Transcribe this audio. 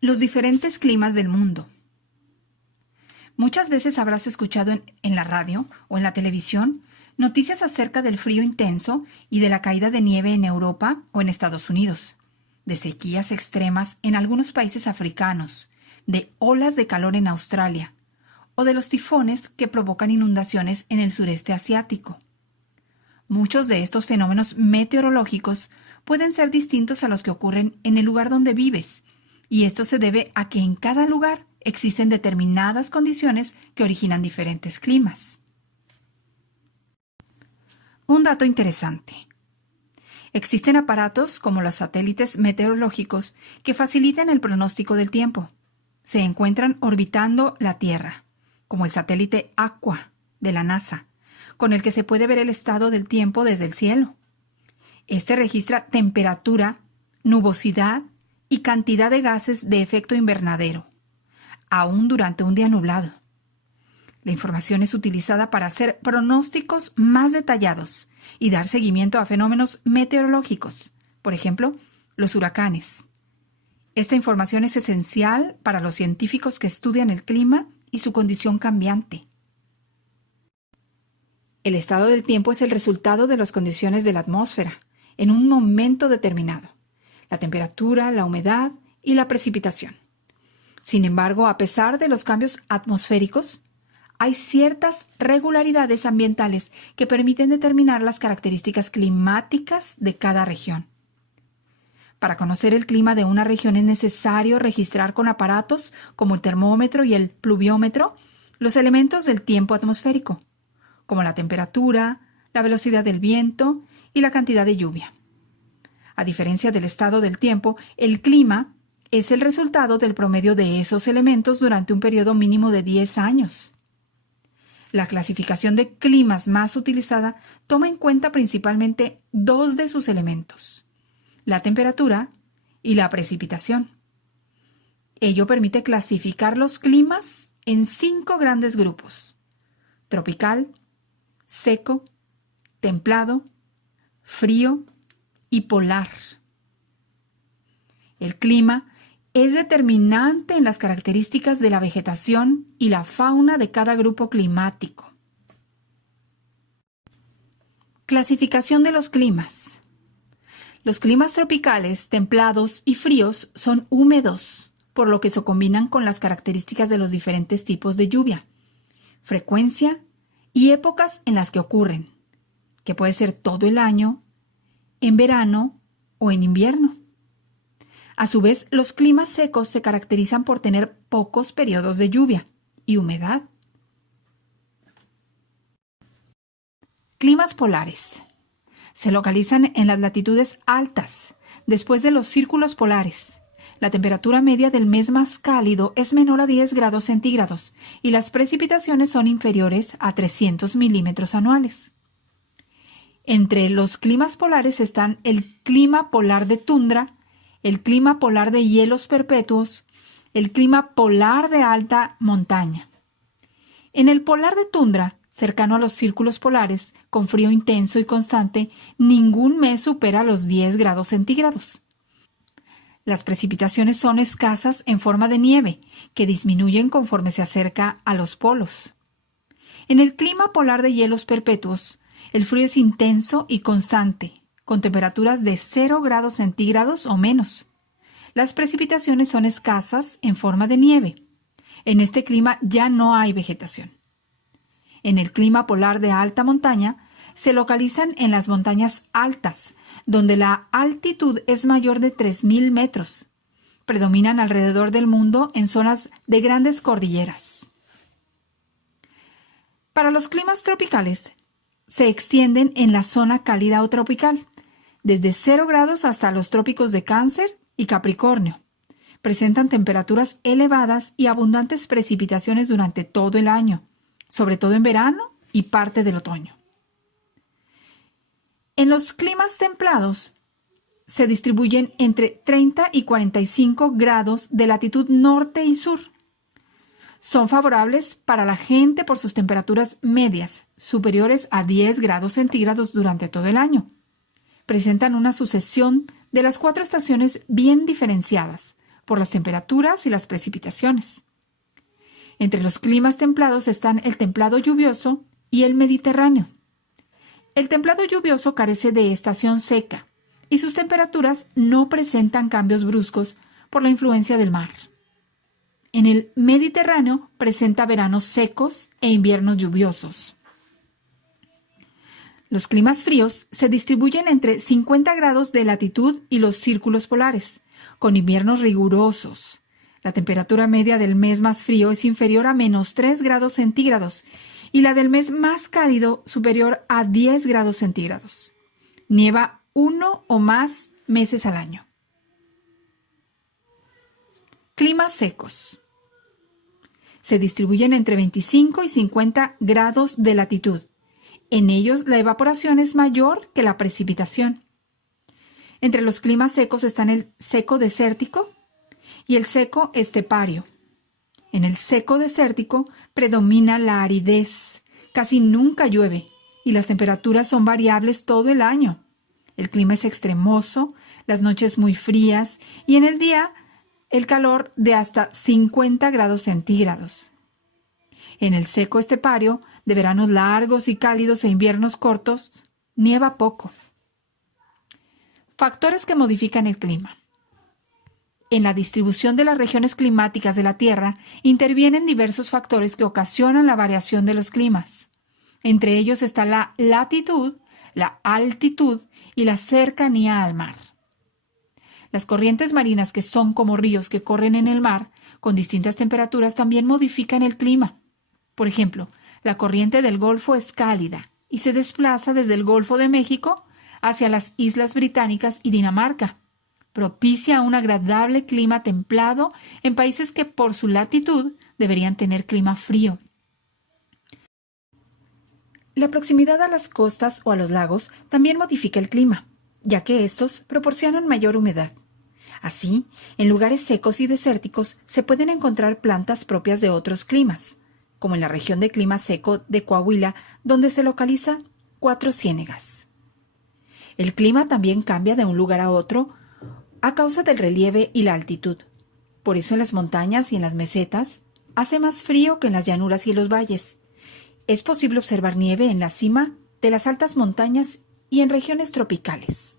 Los diferentes climas del mundo. Muchas veces habrás escuchado en la radio o en la televisión noticias acerca del frío intenso y de la caída de nieve en Europa o en Estados Unidos, de sequías extremas en algunos países africanos, de olas de calor en Australia o de los tifones que provocan inundaciones en el sureste asiático. Muchos de estos fenómenos meteorológicos pueden ser distintos a los que ocurren en el lugar donde vives, y esto se debe a que en cada lugar existen determinadas condiciones que originan diferentes climas. Un dato interesante. Existen aparatos como los satélites meteorológicos que facilitan el pronóstico del tiempo. Se encuentran orbitando la Tierra, como el satélite Aqua de la NASA, con el que se puede ver el estado del tiempo desde el cielo. Este registra temperatura, nubosidad y cantidad de gases de efecto invernadero, aún durante un día nublado. La información es utilizada para hacer pronósticos más detallados y dar seguimiento a fenómenos meteorológicos, por ejemplo, los huracanes. Esta información es esencial para los científicos que estudian el clima y su condición cambiante. El estado del tiempo es el resultado de las condiciones de la atmósfera en un momento determinado: la temperatura, la humedad y la precipitación. Sin embargo, a pesar de los cambios atmosféricos, hay ciertas regularidades ambientales que permiten determinar las características climáticas de cada región. Para conocer el clima de una región es necesario registrar con aparatos como el termómetro y el pluviómetro los elementos del tiempo atmosférico, como la temperatura, la velocidad del viento y la cantidad de lluvia. A diferencia del estado del tiempo, el clima es el resultado del promedio de esos elementos durante un periodo mínimo de 10 años. La clasificación de climas más utilizada toma en cuenta principalmente dos de sus elementos: la temperatura y la precipitación. Ello permite clasificar los climas en 5 grandes grupos: tropical, seco, templado, frío y polar. El clima es determinante en las características de la vegetación y la fauna de cada grupo climático. Clasificación de los climas. Los climas tropicales, templados y fríos son húmedos, por lo que se combinan con las características de los diferentes tipos de lluvia, frecuencia y épocas en las que ocurren, que puede ser todo el año, en verano o en invierno. A su vez, los climas secos se caracterizan por tener pocos periodos de lluvia y humedad. Climas polares. Se localizan en las latitudes altas, después de los círculos polares. La temperatura media del mes más cálido es menor a 10 grados centígrados y las precipitaciones son inferiores a 300 milímetros anuales. Entre los climas polares están el clima polar de tundra, el clima polar de hielos perpetuos, el clima polar de alta montaña. En el polar de tundra, cercano a los círculos polares, con frío intenso y constante, ningún mes supera los 10 grados centígrados. Las precipitaciones son escasas en forma de nieve, que disminuyen conforme se acerca a los polos. En el clima polar de hielos perpetuos, el frío es intenso y constante, con temperaturas de 0 grados centígrados o menos. Las precipitaciones son escasas en forma de nieve. En este clima ya no hay vegetación. En el clima polar de alta montaña, se localizan en las montañas altas, donde la altitud es mayor de 3.000 metros. Predominan alrededor del mundo en zonas de grandes cordilleras. Para los climas tropicales, se extienden en la zona cálida o tropical, desde 0 grados hasta los trópicos de Cáncer y Capricornio. Presentan temperaturas elevadas y abundantes precipitaciones durante todo el año, sobre todo en verano y parte del otoño. En los climas templados se distribuyen entre 30 y 45 grados de latitud norte y sur. Son favorables para la gente por sus temperaturas medias, superiores a 10 grados centígrados durante todo el año. Presentan una sucesión de las 4 estaciones bien diferenciadas, por las temperaturas y las precipitaciones. Entre los climas templados están el templado lluvioso y el mediterráneo. El templado lluvioso carece de estación seca y sus temperaturas no presentan cambios bruscos por la influencia del mar. En el Mediterráneo presenta veranos secos e inviernos lluviosos. Los climas fríos se distribuyen entre 50 grados de latitud y los círculos polares, con inviernos rigurosos. La temperatura media del mes más frío es inferior a -3 grados centígrados y la del mes más cálido superior a 10 grados centígrados. Nieva 1 o más meses al año. Climas secos. Se distribuyen entre 25 y 50 grados de latitud. En ellos la evaporación es mayor que la precipitación. Entre los climas secos están el seco desértico y el seco estepario. En el seco desértico predomina la aridez, casi nunca llueve y las temperaturas son variables todo el año. El clima es extremoso, las noches muy frías y en el día el calor de hasta 50 grados centígrados. En el seco estepario, de veranos largos y cálidos e inviernos cortos, nieva poco. Factores que modifican el clima. En la distribución de las regiones climáticas de la Tierra intervienen diversos factores que ocasionan la variación de los climas. Entre ellos está la latitud, la altitud y la cercanía al mar. Las corrientes marinas, que son como ríos que corren en el mar, con distintas temperaturas, también modifican el clima. Por ejemplo, la corriente del Golfo es cálida y se desplaza desde el Golfo de México hacia las Islas Británicas y Dinamarca. Propicia un agradable clima templado en países que por su latitud deberían tener clima frío. La proximidad a las costas o a los lagos también modifica el clima, ya que estos proporcionan mayor humedad. Así, en lugares secos y desérticos se pueden encontrar plantas propias de otros climas, como en la región de clima seco de Coahuila, donde se localiza Cuatro Ciénegas. El clima también cambia de un lugar a otro a causa del relieve y la altitud. Por eso en las montañas y en las mesetas hace más frío que en las llanuras y en los valles. Es posible observar nieve en la cima de las altas montañas y en regiones tropicales.